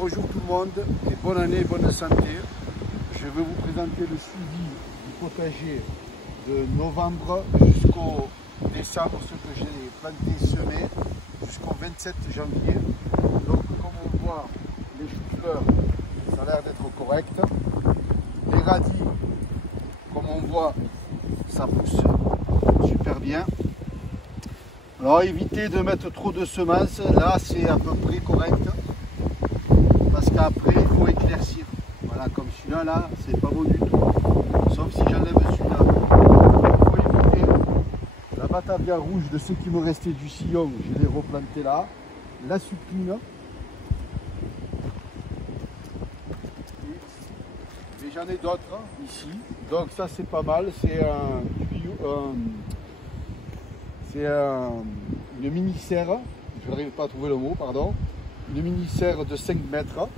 Bonjour tout le monde et bonne année, bonne santé. Je vais vous présenter le suivi du potager de novembre jusqu'au décembre, ce que j'ai planté, semé, jusqu'au 27 janvier. Donc comme on voit, les choux-fleurs, ça a l'air d'être correct. Les radis, comme on voit, ça pousse super bien. Alors évitez de mettre trop de semences, là c'est à peu près correct. Parce qu'après il faut éclaircir. Voilà, comme celui-là, là, c'est pas bon du tout. Sauf si j'enlève celui-là. Il faut éviter. La batavia rouge de ce qui me restait du sillon, je l'ai replanté là. La sucrine. Et j'en ai d'autres ici. Donc ça c'est pas mal. C'est un tuyau. C'est une mini-serre. Je n'arrive pas à trouver le mot, pardon. Une mini-serre de 5 mètres.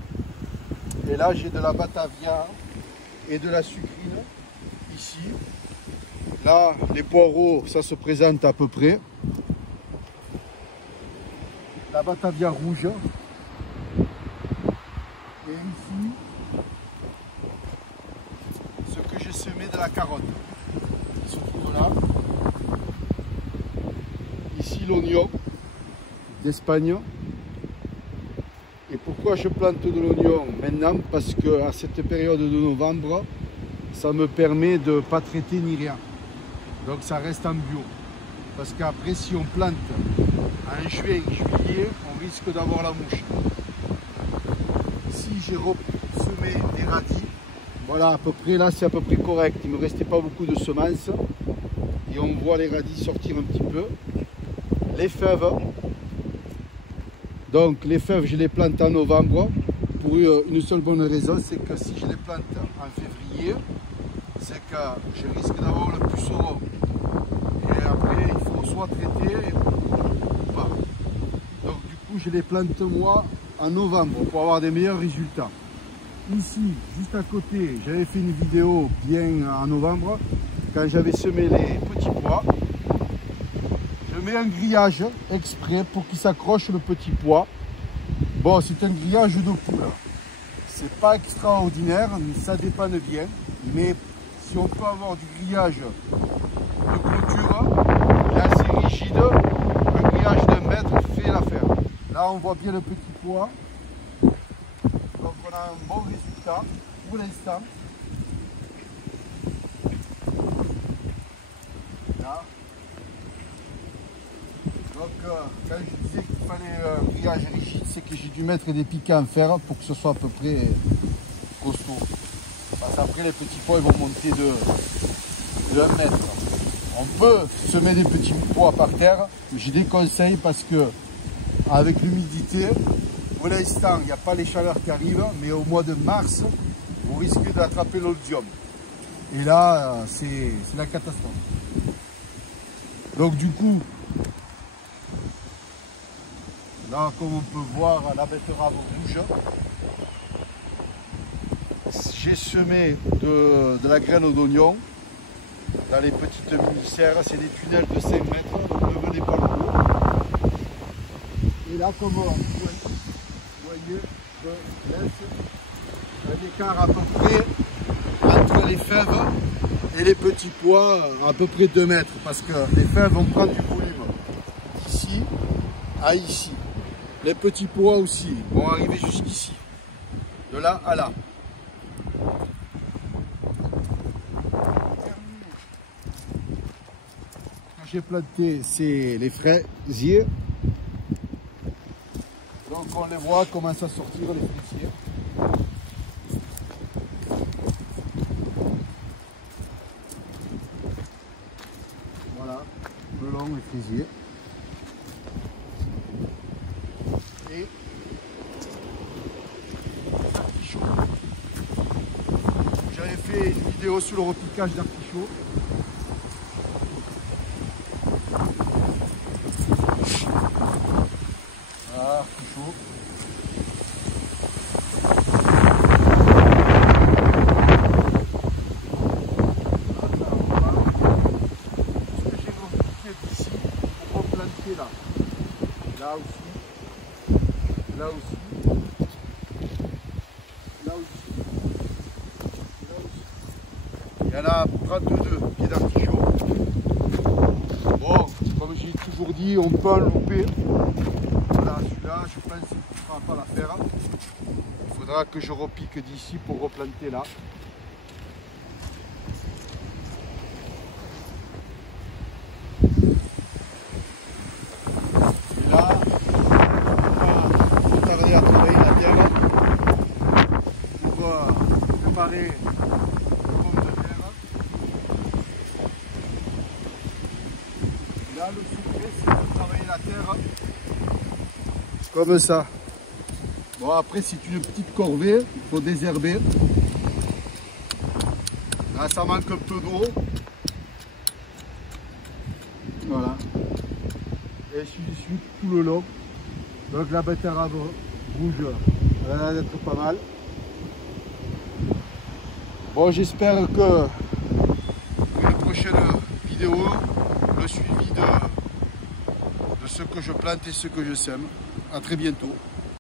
Et là, j'ai de la batavia et de la sucrine ici. Là, les poireaux, ça se présente à peu près. La batavia rouge. Et ici, ce que j'ai semé de la carotte, qui se trouve là. Ici, l'oignon d'Espagne. Et pourquoi je plante de l'oignon maintenant? Parce que à cette période de novembre, ça me permet de ne pas traiter ni rien. Donc ça reste en bio. Parce qu'après, si on plante en juin, juillet, on risque d'avoir la mouche. Si j'ai semé des radis, voilà, à peu près là, c'est à peu près correct. Il ne me restait pas beaucoup de semences. Et on voit les radis sortir un petit peu. Les fèves. Donc les fèves, je les plante en novembre pour une seule bonne raison, c'est que si je les plante en février, c'est que je risque d'avoir le puceron. Et après, il faut soit traiter ou pas. Donc du coup, je les plante moi en novembre pour avoir des meilleurs résultats. Ici, juste à côté, j'avais fait une vidéo bien en novembre, quand j'avais semé les petits pois. Je mets un grillage exprès pour qu'il s'accroche le petit pois. Bon, c'est un grillage de poule. C'est pas extraordinaire, mais ça dépanne bien. Mais si on peut avoir du grillage de clôture, il est assez rigide. Un grillage de mètre fait l'affaire. Là, on voit bien le petit pois. Donc, on a un bon résultat pour l'instant. Là. Donc quand je disais qu'il fallait un grillage rigide, c'est que j'ai dû mettre des piquets en fer pour que ce soit à peu près costaud. Parce qu'après les petits pois ils vont monter de 1 mètre. On peut semer des petits pois par terre, mais je déconseille parce que avec l'humidité, pour l'instant il n'y a pas les chaleurs qui arrivent, mais au mois de mars, vous risquez d'attraper l'oïdium. Et là, c'est la catastrophe. Donc du coup, là, comme on peut voir, la betterave rouge. J'ai semé de la graine d'oignon dans les petites mini-serres. C'est des tunnels de 5 mètres, donc ne venez pas le haut. Et là, comme vous voyez, je laisse un écart à peu près entre les fèves et les petits pois, à peu près 2 mètres, parce que les fèves vont prendre du volume d'ici à ici. Les petits pois aussi vont arriver jusqu'ici, de là à là. J'ai planté, c'est les fraisiers. Donc on les voit commencer à sortir les fraisiers. Voilà, melon et fraisiers. Et artichauts. J'avais fait une vidéo sur le repiquage d'artichauts. Voilà, artichauts. Ce que j'ai repiqué d'ici pour replanter là. Là aussi. Là aussi. Il y en a 32 pieds d'artichaut. Bon, comme j'ai toujours dit, on peut en louper. Voilà, celui-là, je pense qu'il ne fera pas l'affaire. Il faudra que je repique d'ici pour replanter là. Et là, on va tarder à travailler la terre pour préparer le pomme de terre. Et là, le secret, c'est de travailler la terre comme ça. Bon, après, c'est une petite corvée, il faut désherber. Là, ça manque un peu d'eau. Voilà. Et je suis tout le long. Donc la betterave rouge, elle a l'air d'être pas mal. Bon, j'espère que une prochaine vidéo, le suivi de ce que je plante et ce que je sème. À très bientôt.